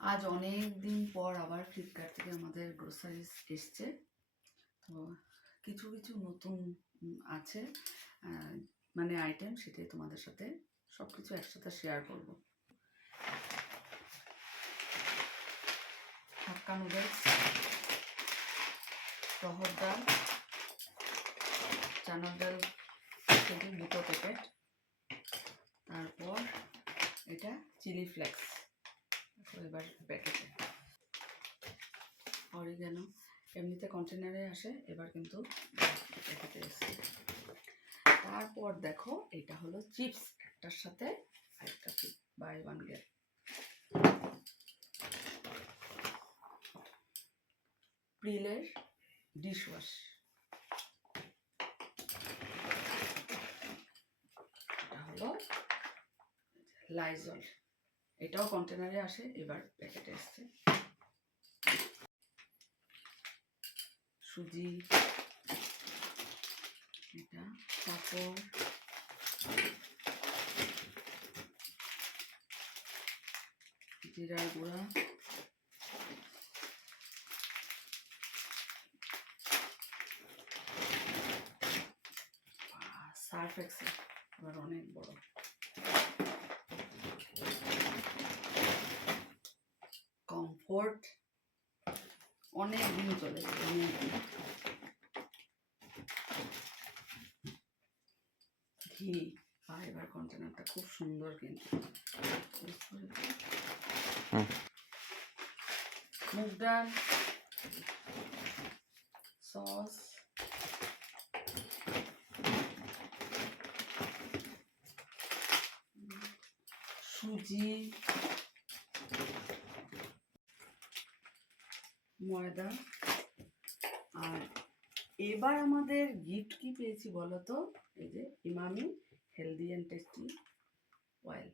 আজ অনেক দিন পর আবার ফ্লিপকার্ট থেকে আমাদের গ্রোসারিজ এসছে। তো কিছু কিছু নতুন আছে মানে আইটেম, সেটাই তোমাদের সাথে সব কিছু একসাথে শেয়ার করব। হাক্কা নুডলস, টহর ডাল, চানার ডাল কেজি 2 প্যাকেট, তারপর এটা চিলি ফ্লেক্স এবার প্যাকেটে, অরিগানো এমনিতে কন্টেনারে আসে, এবার কিন্তু প্যাকেটে এসে। তারপর দেখো এটা হলো চিপস, একটার সাথে আরেকটা বাই ওয়ান গেট। প্রিলের ডিশ ওয়াশ, এটা হলো লাইজল, এটাও কন্টেনারে আসে, এবার প্যাকেটে এসছে। সুজি, এটা পাঁপড়, জিরার গুঁড়া, সার্ফ এক্সেল, আবার অনেক বড়, কমফোর্ট, অনেক দিন চলে যাবে, অনেক দিন। ঘি, এবার কন্টেনারটা খুব সুন্দর, কিন্তু মুগ ডাল, সস, সুজি, ময়দা। আর এবার আমাদের গিফট কি পেয়েছি বলো তো? এই যে Emami healthy and tasty oil.